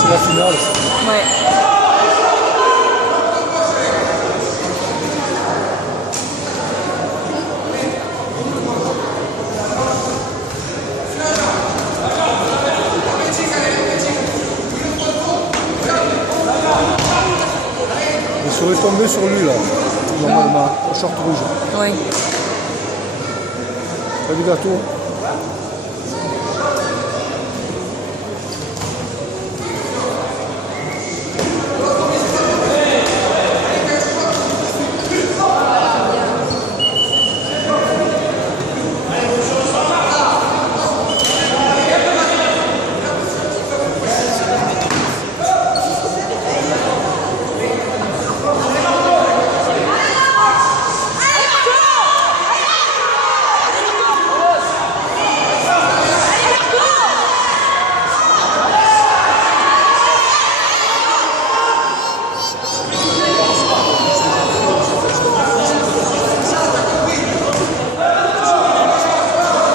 c'est la finale. Ouais. Il serait tombé sur lui là, normalement, au short rouge. Oui. T'as vu gâteau?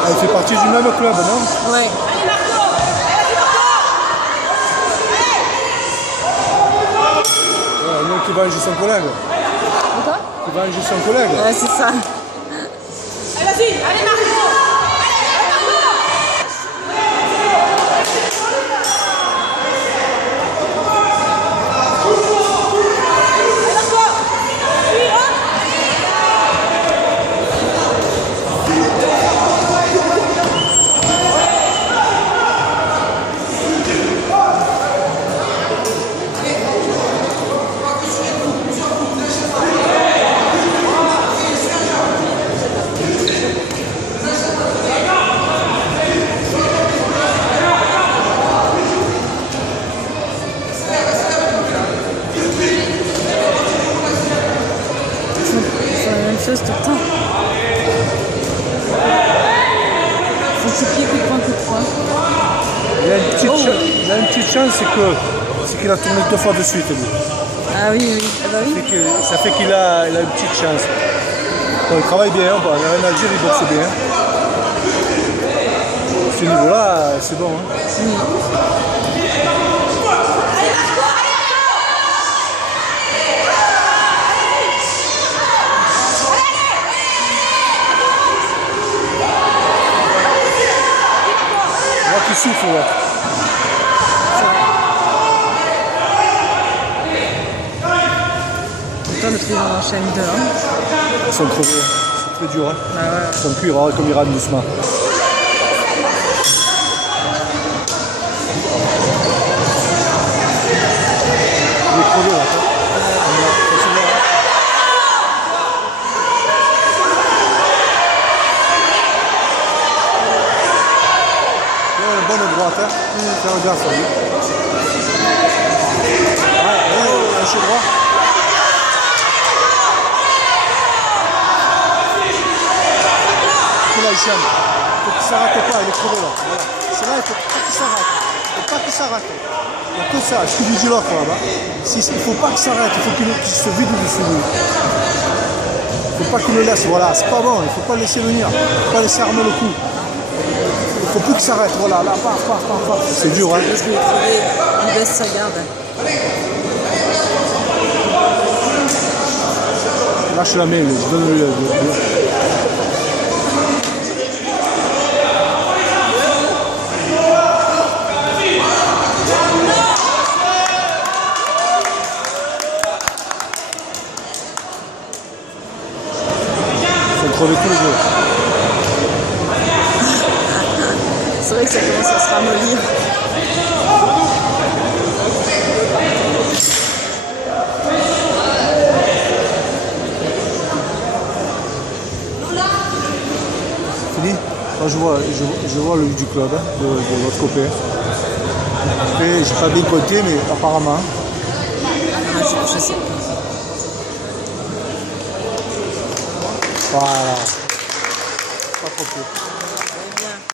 Elle fait partie du même club, non? Ouais. Ouais, nous qui va chez son collègue. Quoi? Qui va chez son collègue. Ouais, c'est ça. Allez, vas-y, allez Marco. C'est la même chose tout le temps. Faut qu'il pique, coup de poing, coup de poing. Il a une petite chance, c'est qu'il a tourné 2 fois de suite, lui. Ah oui, oui. Ah bah oui. Ça fait qu'il a une petite chance. Bon, il travaille bien, on n'a rien à dire, il boxe bien. À ce niveau-là, c'est bon. Hein. On voit qu'il souffle, ouais. Pourtant, le président enchaîne deux. Hein. Ils sont crevés, c'est très dur. Hein. Bah ouais. Ils sont cuits, hein, comme ils rament doucement. Il est crevé là. Bonne droite, hein. C'est un garçon, lui. Ouais, un chez droit. Là, il chiale. Il faut qu'il s'arrête pas, il est crevé là. Voilà. C'est là, il faut pas qu'il s'arrête. Il faut pas qu'il s'arrête. Il y a que ça, je te dis l'autre là-bas. Il faut pas qu'il s'arrête, il faut qu'il se vide dessus lui. Il faut pas qu'il le laisse, voilà, c'est pas bon, il faut pas le laisser venir. Il faut pas laisser armer le coup. Il faut plus qu'il s'arrête, voilà, là, paf. C'est dur, hein. Parce qu'il est crevé, il baisse sa garde. Lâche la main, lui, je donne le. Crever tous les deux. C'est vrai que ça commence à se ramollir. Fini. Moi, je vois le du club, hein, de votre copain. Après, j'ai pas bien compté, mais apparemment. Ah, je sais pas. Voilà. Pas trop peu.